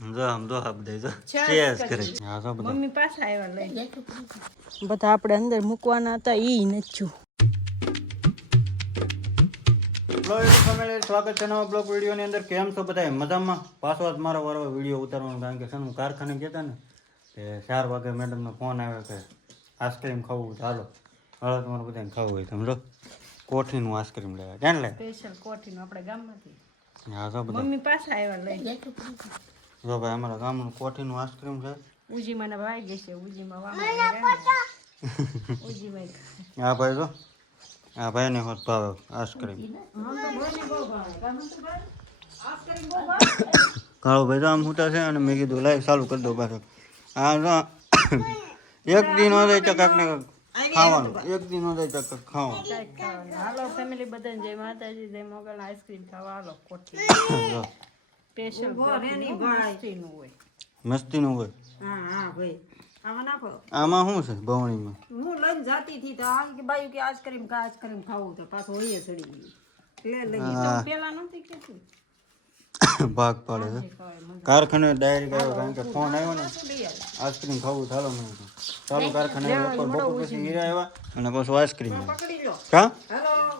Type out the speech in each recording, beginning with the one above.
જો આમ દો આપ દે જો ચેસ કરે હા તો બધા મમ્મી પાછા આવ્યા લઈ બધા આપણે અંદર મૂકવાના હતા ઈ નચ્યું સ્વાગત છે નવા બ્લોગ વિડીયોની અંદર. કેમ છો બધા મજામાં? પાછો જ મારો વારો વિડીયો ઉતારવાનો, કારણ કે છે હું કારખાને ગયા ને તે 4 વાગે મેડમનો ફોન આવ્યો કે આઈસ્ક્રીમ ખાવું ચાલો. હવે તમારે બધાને ખાવું હોય સમજો કોઠીનું આઈસ્ક્રીમ લેવા ક્યાં લે સ્પેશિયલ કોઠીનું આપણે ગામમાંથી. હા તો બધા મમ્મી પાછા આવ્યા લઈ જો ભાઈ અમારા ગામનું કોઠીનું આઈસ્ક્રીમ છે. ઉજીમાં ભાઈ જશે ઉજીમાં વામ ઉજીમાં હા ભાઈ જો હા ભાઈ ને હોત ભાવે આઈસ્ક્રીમ કાળો ભાઈ તો આમ મોટા છે અને મેં કીધું લાઈવ ચાલુ કરી દો પાછો. હા જો એક દિન હોય ચકાક ને ખાવાનું, એક દિન હોય ચકાક ખાવાનું. હાલો ફેમિલી બધાને જય માતાજી, જય મોગલ. આઈસ્ક્રીમ ખાવા હાલો કોઠી સ્પેશિયલ મસ્તીનું હોય. મસ્તીનું હોય. હા હા ભાઈ આમાં નાખો. આમાં શું છે બવણીમાં? હું લઈને જાતી હતી તો આ કે બાયું કે આઈસ્ક્રીમ ખાવું તો પાછો હોય સડી ગયું લે લઈ તો પેલા નથી કેતું ભાગ પાડે છે કારખાને ડાયરેક્ટ આવ્યો, કારણ કે ફોન આવ્યો ને આઈસ્ક્રીમ ખાવું ચાલો મને ચાલો કારખાને બપોર પછી હીરા આવ્યા અને પછી આઈસ્ક્રીમ હા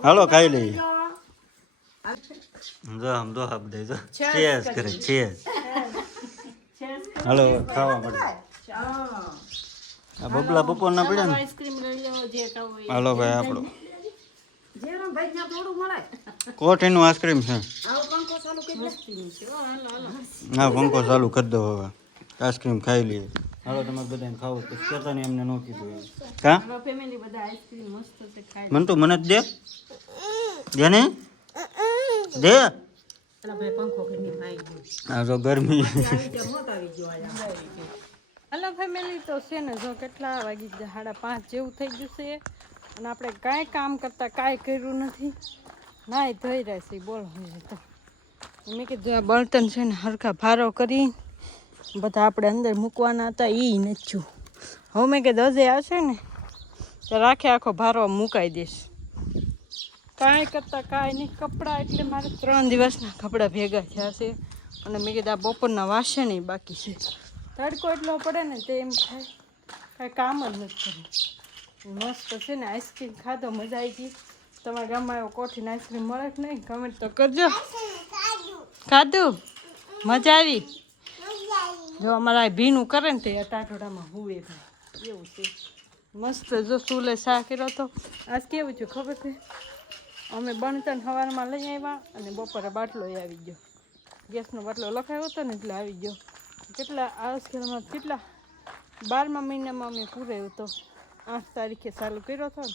હાલો ખાઈ લઈએ. જો આમ દો આપ દે જો ચેસ કરે ચેસ હાલો ખાવા મળે. આ બબલા બપોર ના પડ્યા ને આઈસ્ક્રીમ લઈ લો જે ખાવું હોય. હાલો ભાઈ આપણો જેનો ભાઈ ત્યાં થોડું મળે કોઠીનું આઈસ્ક્રીમ છે. આવો પંખો ચાલુ કરી મસ્તીનું છે. હાલો હાલો હા પંખો ચાલુ કરી દો હવે આઈસ્ક્રીમ ખાઈ લઈએ. હાલો તમારે બધાને ખાવું પછી કહેતા ને એમને ન કીધું હા હાલો ફેમિલી બધા આઈસ્ક્રીમ મસ્ત છે ખાઈ મને તો મને જ દે દે ને દે. પેલા ભાઈ પંખો કરીને ખાઈ ગયો. આ તો ગરમી હલો ફેમિલી તો છે ને જો કેટલા વાગી ગયા 5:30 જેવું થઈ ગયું છે અને આપણે કાંઈ કામ કરતા કાંઈ કર્યું નથી. નાય ધોઈ રહ્યા છે બોલ તો મેં કીધું આ બળતણ છે ને હરખા ભારો કરી બધા આપણે અંદર મૂકવાના હતા એ નચ્યું. હવે મેં કીધું હજે આવશે ને તો રાખે આખો ભારો મુકાઈ દઈશ. કાંઈ કરતા કાંઈ નહીં. કપડાં એટલે મારે 3 દિવસના કપડાં ભેગા થયા છે અને મેં કીધું આ બપોરના વાસણ બાકી છે. તડકો એટલો પડે ને તે એમ થાય કાંઈ કામ જ નથી કર્યું. મસ્ત છે ને આઈસ્ક્રીમ ખાધો મજા આવી ગઈ. તમારા ગામમાં એવો કોઠીને આઈસ્ક્રીમ મળે કે નહીં કમેન્ટ તો કરજો. ખાધું મજા આવી? જો અમારા ભીનું કરે ને તે ટાટોડામાં હુવે ભાઈ એવું છે મસ્ત. જો ચૂલે શા કર્યો તો આજ કેવું છે ખબર છે અમે બણતણ સવારમાં લઈ આવ્યા અને બપોરે બાટલો આવી ગયો. ગેસનો બાટલો લખાયો હતો ને એટલે આવી ગયો. કેટલા આજકાલમાં કેટલા 12મા મહિનામાં અમે પૂરાયો હતો. 8 તારીખે ચાલુ કર્યો હતો ને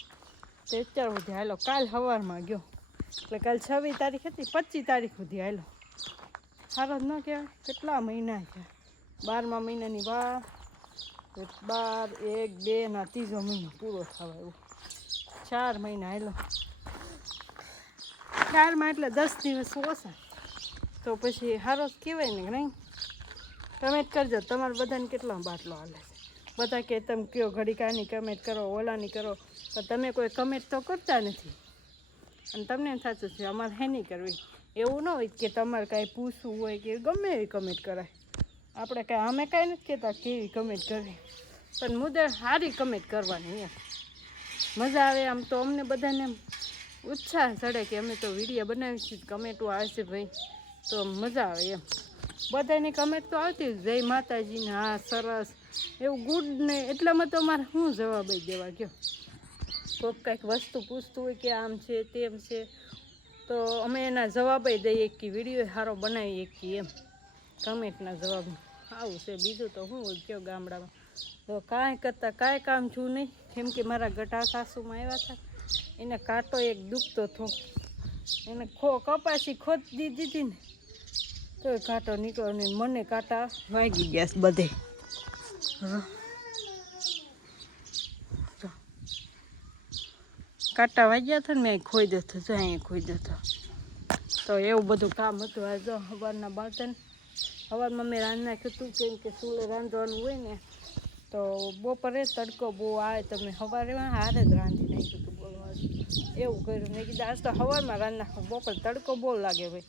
તો અત્યાર સુધી હાલો. કાલ સવારમાં ગયો એટલે કાલ 26 તારીખ હતી 25 તારીખ સુધી હાલો. સારો જ ન કહેવાય? કેટલા મહિના થયા? 12મા મહિનાની 12 1 2 ના 3જો મહિનો પૂરો થવા આવ્યો. 4 મહિના હાલો. 4માં એટલે 10 દિવસ ઓછા તો પછી સારો જ કહેવાય ને નહીં? કમેન્ટ કરજો તમારે બધાને કેટલા બાટલો હાલે છે. બધા કે તમે કયો ઘડી કાની કમેન્ટ કરો ઓલાની કરો પણ તમે કોઈ કમેન્ટ તો કરતા નથી અને તમને સાચું છે અમારે હે નહીં કરવી. એવું ન હોય કે તમારે કાંઈ પૂછવું હોય કે ગમે એવી કમેન્ટ કરાય. આપણે કાંઈ અમે કાંઈ નથી કહેતા કેવી કમેન્ટ કરવી પણ મુદ્દે સારી કમેન્ટ કરવાની એમ મજા આવે. આમ તો અમને બધાને ઉત્સાહ ચડે કે અમે તો વિડીયો બનાવીશું કમેન્ટો આવશે ભાઈ તો મજા આવે એમ. બધાની કમેન્ટ તો આવતી જય માતાજીને હા સરસ એવું ગુડ ને એટલામાં તો અમારે શું જવાબ દેવા ગયો. કોઈક કંઈક વસ્તુ પૂછતું હોય કે આમ છે તેમ છે તો અમે એના જવાબ દઈએ કે વિડીયો સારો બનાવીએ કે એમ કમેન્ટના જવાબ આવું છે. બીજું તો શું હોય કયો ગામડામાં તો કાંઈ કરતાં કાંઈ કામ છું નહીં. કેમ કે મારા ગઢા સાસુમાં આવ્યા હતા એને કાંટો એક દુખતો હતો. એને કપાસી ખોદી દીધી ને તો કાંટો નીકળ્યો ને મને કાંટા વાગી ગયા બધે. કાંટા વાગ્યા હતા ને મેં ખોઈ દો હતો જો અહીંયા ખોઈ દો હતો તો એવું બધું કામ હતું. આ જો સવારના બળતણ સવારમાં મેં રાંધી નાખ્યું હતું કેમ કે ચૂલે રાંધવાનું હોય ને તો બપોરે તડકો બહુ આવે તો મેં સવારે હારે જ રાંધી નાખ્યું હતું. બોલવા એવું કર્યું મેં કીધું આજ તો સવારમાં રાંધી નાખું બપોરે તડકો બહુ લાગે ભાઈ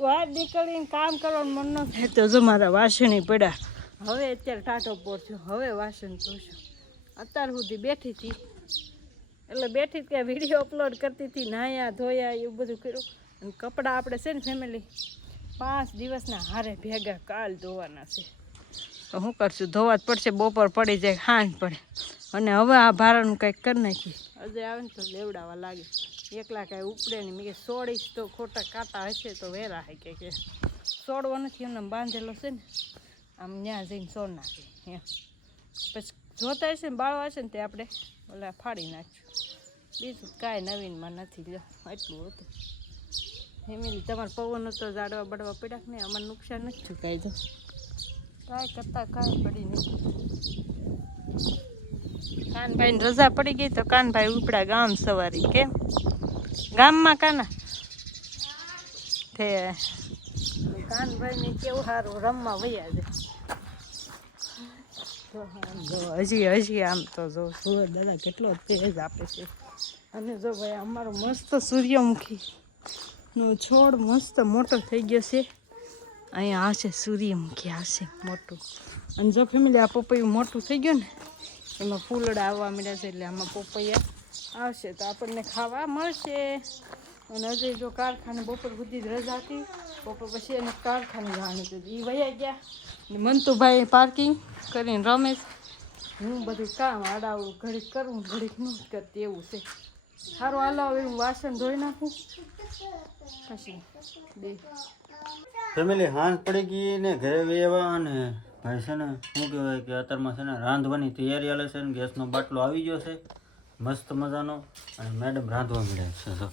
બહાર નીકળીને કામ કરવાનું મન ન થાય તો જો મારા વાસણી પડ્યા. હવે અત્યારે ટાટો પોરશું, હવે વાસણ ધોશું. અત્યાર સુધી બેઠી હતી એટલે બેઠી જ ત્યાં વિડીયો અપલોડ કરતી હતી, નાહ્યા ધોયા એવું બધું કર્યું. અને કપડાં આપણે છે ને ફેમિલી 5 દિવસના હારે ભેગા કાલ ધોવાના છે. તો શું કરશું, ધોવા જ પડશે. બપોર પડી જાય, ખાંડ પડે. અને હવે આ ભારાનું કંઈક કરી નાખીએ. અજય આવે ને તો લેવડાવવા લાગે. એકલા કાંઈ ઉપડે નહીં. મેં કે સોડીશ તો ખોટા કાંટા હશે તો વેરા હે કે સોડવો નથી, એમને બાંધેલો છે ને આમ ત્યાં જઈને સોડ નાખે એમ. પછી જોતા હશે ને બાળવા હશે ને તે આપણે ઓલા ફાડી નાખશું. બીજું કાંઈ નવીનમાં નથી. લો એટલું હતું. ફેમિલી તમારે પવન હતો, જાડવા બળવા પડ્યા કે નહીં, અમારે નુકસાન નથી થયું કાંઈ. જો કાંઈ કરતાં કાંઈ પડી નહીં. કાનભાઈને રજા પડી ગઈ તો કાનભાઈ ઉપડા ગામ સવારી. કેમ ગામમાં કાના તે કાનભાઈને કેવું સારું રમવા વયા છે. હજી આમ તો જો સુરત દાદા કેટલો તેજ આપે છે. અને જો ભાઈ અમારો મસ્ત સૂર્યમુખીનો છોડ મસ્ત મોટો થઈ ગયો છે. અહીંયા હશે સૂર્યમુખી હશે મોટું. અને જો ફેમિલી આ પપૈયું મોટું થઈ ગયું ને એમાં ફૂલડા આવવા મળ્યા છે. એટલે આમાં પપૈયા આવશે તો આપણને ખાવા મળશે. અને હજી જો કારખાને બપોર સુધી જ રજા હતી, બપોર પછી એને કારખાને જવાનું હતું. એ વયા ગયા ને મંતુભાઈ પાર્કિંગ કરીને રમેશ. હું બધું કામ આડાવડું ઘડીક કરું ઘડીક ન કરતી એવું છે. સારું હાલો હવે હું વાસણ ધોઈ નાખું પછી બે ફેમિલી હાંસ પડી ગઈ ને ઘરે વેવા. અને ભાઈ છે ને શું કહેવાય કે અત્યારમાં છે ને રાંધવાની તૈયારી હાલે છે. ને ગેસનો બાટલો આવી ગયો છે મસ્ત મજાનો. અને મેડમ રાંધવા મળ્યા છે. તો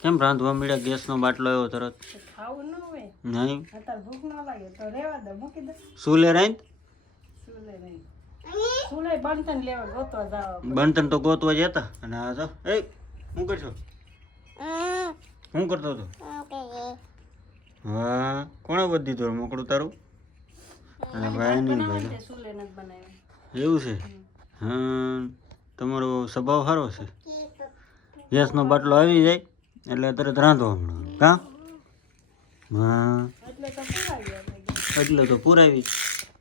કેમ રાંધવા મળ્યા? ગેસનો બાટલો આવ્યો તરત. ખાવું ન હોય નહીં અત્યારે ભૂખ ન લાગે તો રેવા દે, મૂકી દે. શું લે રાંધ? સુલે બનતન લેવા ગોતવા જાવ. બનતન તો ગોતવા જતા. અને આ તો એ શું કરશો? શું કરતો હતો? હા કોણે બધી દીધું મોકળું તારું? અને ભાઈ નહીં ભાઈ સુલે નથી બનાવ્યું. એવું છે? હા તમારો સ્વભાવ સારો છે. ગેસનો બાટલો આવી જાય એટલે તરત રાંધવા મળે. કા હા એટલે તો પુરાવી.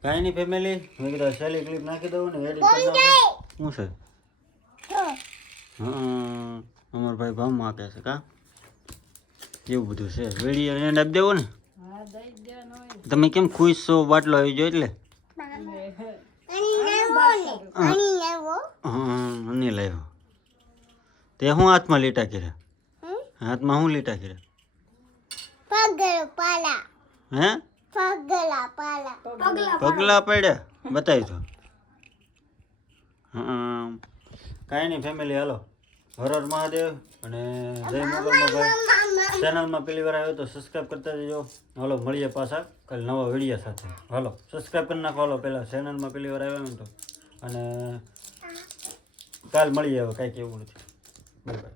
કાંઈ નહીં ફેમિલી, મેં કીધું સેલી ક્લિપ નાખી દઉં ને એડિટ કરી નાખું. શું છે? હા અમારો ભાઈ ભાવ માગે છે. કા એવું બધું છે. વેડી એને આપી દેવો ને. તમે કેમ ખુશ છો? બાટલો આવી ગયો એટલે અની લાવ્યો. તે શું હાથમાં લીટા કર્યા? હાથમાં શું લીટા કર્યા? હે પગલા પડ્યા? બતાવી તો. કાંઈ નહીં ફેમિલી, હાલો હર હર મહાદેવ અને જય મોગલમાં ભાઈ. ચેનલમાં પહેલી વાર આવ્યો તો સબસ્ક્રાઈબ કરતા જજો. હાલો મળીએ પાછા કાલે નવા વિડીયો સાથે. હાલો સબસ્ક્રાઈબ કરી નાખો. હાલો પહેલાં ચેનલમાં પહેલી વાર આવ્યો ને તો. અને કાલ મળીએ હવે કાંઈક એવું નથી. Bye bye.